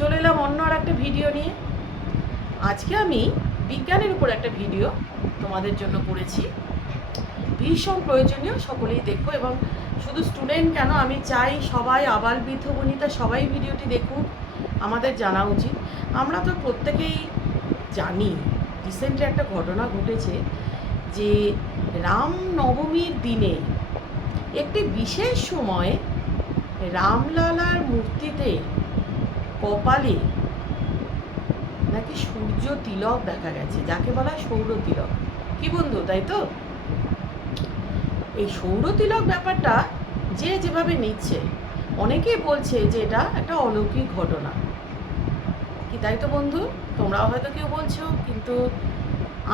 চলে এলাম অন্য আর একটা ভিডিও নিয়ে। আজকে আমি বিজ্ঞানের উপর একটা ভিডিও তোমাদের জন্য করেছি, ভীষণ প্রয়োজনীয়, সকলেই দেখো। এবং শুধু স্টুডেন্ট কেন, আমি চাই সবাই আবাল বৃদ্ধ বনিতা সবাই ভিডিওটি দেখুক। আমাদের জানা উচিত, আমরা তো প্রত্যেকেই জানি রিসেন্টলি একটা ঘটনা ঘটেছে যে রাম নবমীর দিনে একটি বিশেষ সময়ে রামলালার মূর্তিতে কপালে নাকি সূর্য তিলক দেখা গেছে, যাকে বলা হয় সৌর তিলক। কি বন্ধু, তাই তো? এই সৌর তিলক ব্যাপারটা যে যেভাবে নিচ্ছে, অনেকেই বলছে যে এটা একটা অলৌকিক ঘটনা। কি তাই তো বন্ধু? তোমরাও হয়তো কেউ বলছো, কিন্তু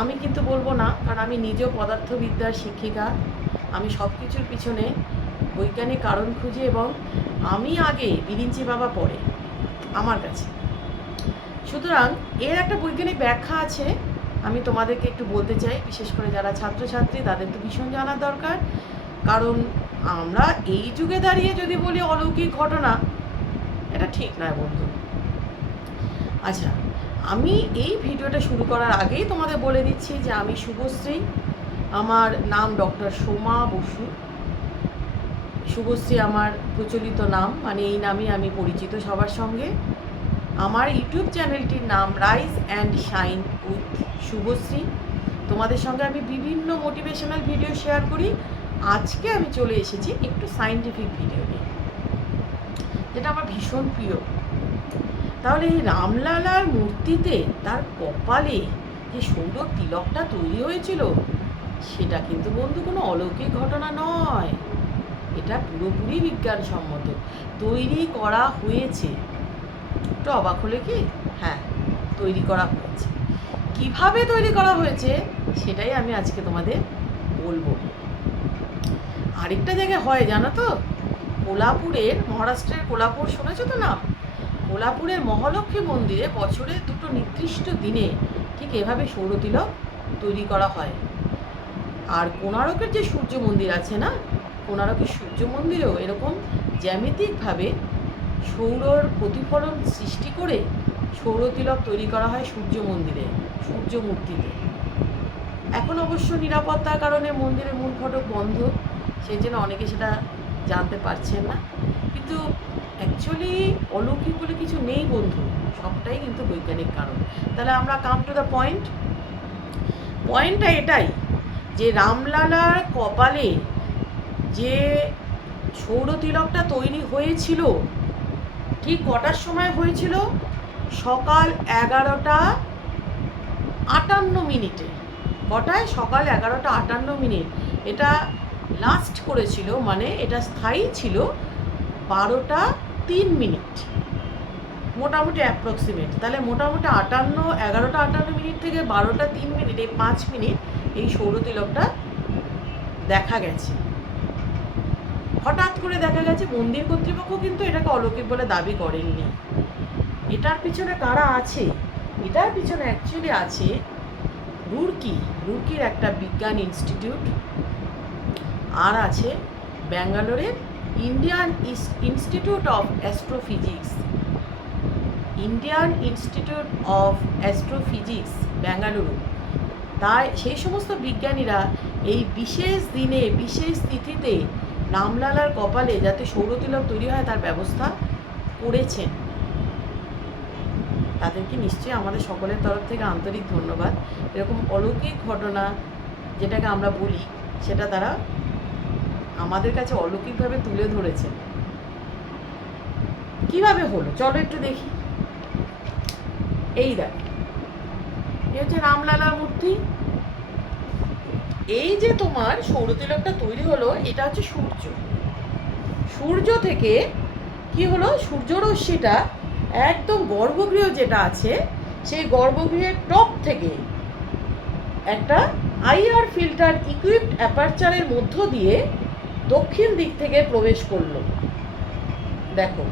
আমি কিন্তু বলবো না, কারণ আমি নিজেও পদার্থবিদ্যার শিক্ষিকা। আমি সব কিছুর পিছনে বৈজ্ঞানিক কারণ খুঁজি, এবং আমি আগে বিরিঞ্চি বাবা পড়ে আমার কাছে। সুতরাং এর একটা বৈজ্ঞানিক ব্যাখ্যা আছে, আমি তোমাদেরকে একটু বলতে চাই। বিশেষ করে যারা ছাত্রছাত্রী, তাদের তো ভীষণ জানার দরকার। কারণ আমরা এই যুগে দাঁড়িয়ে যদি বলি অলৌকিক ঘটনা, এটা ঠিক নয় বন্ধু। আচ্ছা, আমি এই ভিডিওটা শুরু করার আগেই তোমাদের বলে দিচ্ছি যে আমি শুভশ্রী, আমার নাম ডক্টর সোমা বসু। শুভশ্রী আমার প্রচলিত নাম, মানে এই নামই আমি পরিচিত সবার সঙ্গে। আমার ইউটিউব চ্যানেলটির নাম rise and shine with Subhashree. তোমাদের সঙ্গে আমি বিভিন্ন মোটিভেশনাল ভিডিও শেয়ার করি। আজকে আমি চলে এসেছি একটু সায়েন্টিফিক ভিডিও নিয়ে, যেটা আমার ভীষণ প্রিয়। তাহলে এই রামলালার মূর্তিতে তার কপালে যে সৌর তিলকটা তৈরি হয়েছিল, সেটা কিন্তু বন্ধু কোনো অলৌকিক ঘটনা নয়, এটা পুরোপুরি বিজ্ঞানসম্মত তৈরি করা হয়েছে। একটু অবাক হলে কি? হ্যাঁ, তৈরি করা হয়েছে। কিভাবে তৈরি করা হয়েছে সেটাই আমি আজকে তোমাদের বলবো। আরেকটা জায়গায় হয় জানো তো, কোলাপুরের, মহারাষ্ট্রের কোলাপুর শুনেছো তো না? কোলাপুরের মহালক্ষ্মী মন্দিরে বছরে দুটো নির্দিষ্ট দিনে ঠিক এভাবে সৌরতিলক তৈরি করা হয়। আর কোণারকের যে সূর্য মন্দির আছে না, কোণারকের সূর্য মন্দিরেও এরকম জ্যামিতিকভাবে সৌরর প্রতিফলন সৃষ্টি করে সৌরতিলক তৈরি করা হয় সূর্য মন্দিরে, সূর্য মূর্তিতে। এখন অবশ্য নিরাপত্তার কারণে মন্দিরের মূল ফটক বন্ধ, সেই জন্য অনেকে সেটা জানতে পারছেন না। কিন্তু অ্যাকচুয়ালি অলৌকিক বলে কিছু নেই বন্ধু, সবটাই কিন্তু বৈজ্ঞানিক কারণ। তাহলে আমরা কাম টু দ্য পয়েন্ট। পয়েন্টটা এটাই যে রামলালার কপালে যে সৌরতিলকটা তৈরি হয়েছিল, ঠিক কটার সময় হয়েছিল? সকাল 11টা 58 মিনিটে। কটায়? সকাল 11টা 58 মিনিট। এটা লাস্ট করেছিল, মানে এটা স্থায়ী ছিল 12টা 3 মিনিট, মোটামুটি অ্যাপ্রক্সিমেট। তাহলে মোটামুটি 11টা 58 মিনিট থেকে 12টা 3 মিনিট, এই 5 মিনিট এই সৌরতিলকটা দেখা গেছে। হঠাৎ করে দেখা গেছে। মন্দির কর্তৃপক্ষ কিন্তু এটাকে অলৌকিক বলে দাবি করেননি। এটার পিছনে কারা আছে? এটার পিছনে অ্যাকচুয়ালি আছে রুরকির একটা বিজ্ঞান ইনস্টিটিউট, আর আছে ব্যাঙ্গালোরের Indian institute of astrophysics, Indian institute of astrophysics Bengaluru. তাই সেই সমস্ত বিজ্ঞানীরা এই বিশেষ দিনে, বিশেষ তিথিতে রামলালার কপালে যাতে সৌরতিলক তৈরি হয় তার ব্যবস্থা করেছেন। তাদেরকে নিশ্চয়ই আমাদের সকলের তরফ থেকে আন্তরিক ধন্যবাদ। এরকম অলৌকিক ঘটনা যেটাকে আমরা বলি, সেটা তারা আমাদের কাছে অলৌকিকভাবে তুলে ধরেছেন। কিভাবে হলো চলো একটু দেখি। এই দেখ, এই হচ্ছে রামলালার মূর্তি। এই যে তোমার সৌরতিলকটা তৈরি হলো, এটা হচ্ছে সূর্য। সূর্য থেকে কি হলো? সূর্যরশ্মিটা একদম গর্ভগৃহ যেটা আছে, সেই গর্ভগৃহের টপ থেকে একটা আইআর ফিল্টার ইকুইপড অ্যাপারচারের মধ্য দিয়ে দক্ষিণ দিক থেকে প্রবেশ করলো। দেখো,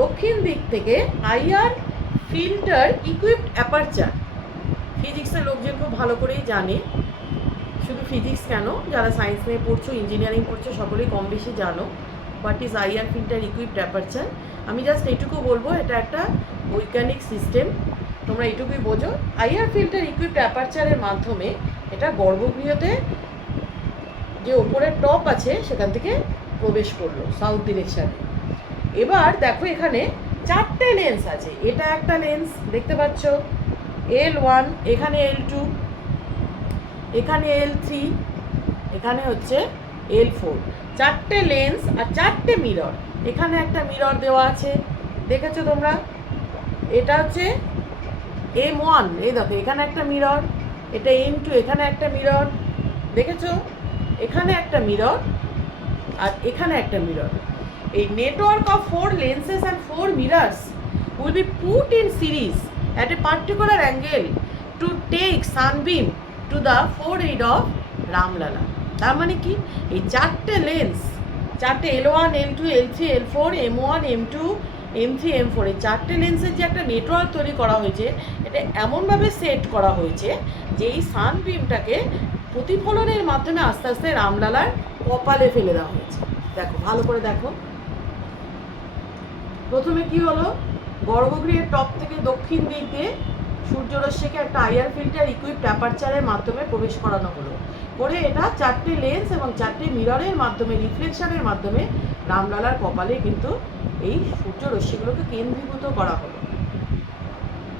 দক্ষিণ দিক থেকে আইআর ফিল্টার ইকুইপড অ্যাপারচার, ফিজিক্সের লোকজন খুব ভালো করেই জানে। শুধু ফিজিক্স কেন, যারা সায়েন্স নিয়ে পড়ছো, ইঞ্জিনিয়ারিং পড়ছো, সকলেই কম বেশি জানো what is IR filter equipped aperture. আমি জাস্ট এইটুকু বলবো, এটা একটা বৈজ্ঞানিক সিস্টেম, তোমরা এইটুকুই বোঝো। আইআর ফিল্টার ইকুইপড অ্যাপারচারের মাধ্যমে এটা গর্ভগৃহতে যে ওপরের টপ আছে সেখান থেকে প্রবেশ করলো সাউথ ডিরেকশানে। এবার দেখো এখানে 4টে লেন্স আছে। এটা একটা লেন্স দেখতে পাচ্ছ, L1, এখানে L2, এখানে L3, এখানে হচ্ছে L4। 4টে লেন্স আর 4টে মিরর। এখানে একটা মিরর দেওয়া আছে, দেখেছো তোমরা? এটা হচ্ছে M1, এই দেখো এখানে একটা মিরর। এটা M2, এখানে একটা মিরর, দেখেছো? এখানে একটা মিরর আর এখানে একটা mirror. A network of 4 lenses and 4 mirrors will be put in series at a particular angle to take sunbeam to the forehead of Ram Lalla. তার মানে কি, এই 4টে lens, 4টে L1, L2, L3, L4, M1, M2, M3, M4, এই 4টে লেন্সের যে একটা network তৈরি করা হয়েছে, এটা এমনভাবে সেট করা হয়েছে যে এই সানবিমটাকে প্রতিফলনের মাধ্যমে আস্তে আস্তে রামলালার কপালে ফেলে দেওয়া হয়েছে। দেখো ভালো করে দেখো। প্রথমে কি হলো, গর্ভগৃহের টপ থেকে দক্ষিণ দিক দিয়ে সূর্যরশ্মিকে একটা আইআর ফিল্টার ইকুইপড অ্যাপারচারের মাধ্যমে প্রবেশ করানো হলো, করে এটা 4টে লেন্স এবং 4টে মিররের মাধ্যমে, রিফ্লেকশনের মাধ্যমে রামলালার কপালে কিন্তু এই সূর্যরশ্মিগুলোকে কেন্দ্রীভূত করা হলো।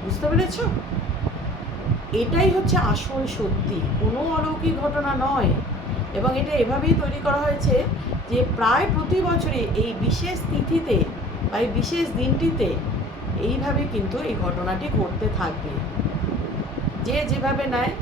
বুঝতে পেরেছ? এটাই হচ্ছে আসল সত্যি, কোনো অলৌকিক ঘটনা নয়। এবং এটা এভাবেই তৈরি করা হয়েছে যে প্রায় প্রতি বছরই এই বিশেষ তিথিতে বা এই বিশেষ দিনটিতে এইভাবে কিন্তু এই ঘটনাটি ঘটতে থাকবে। যে যেভাবে নেয়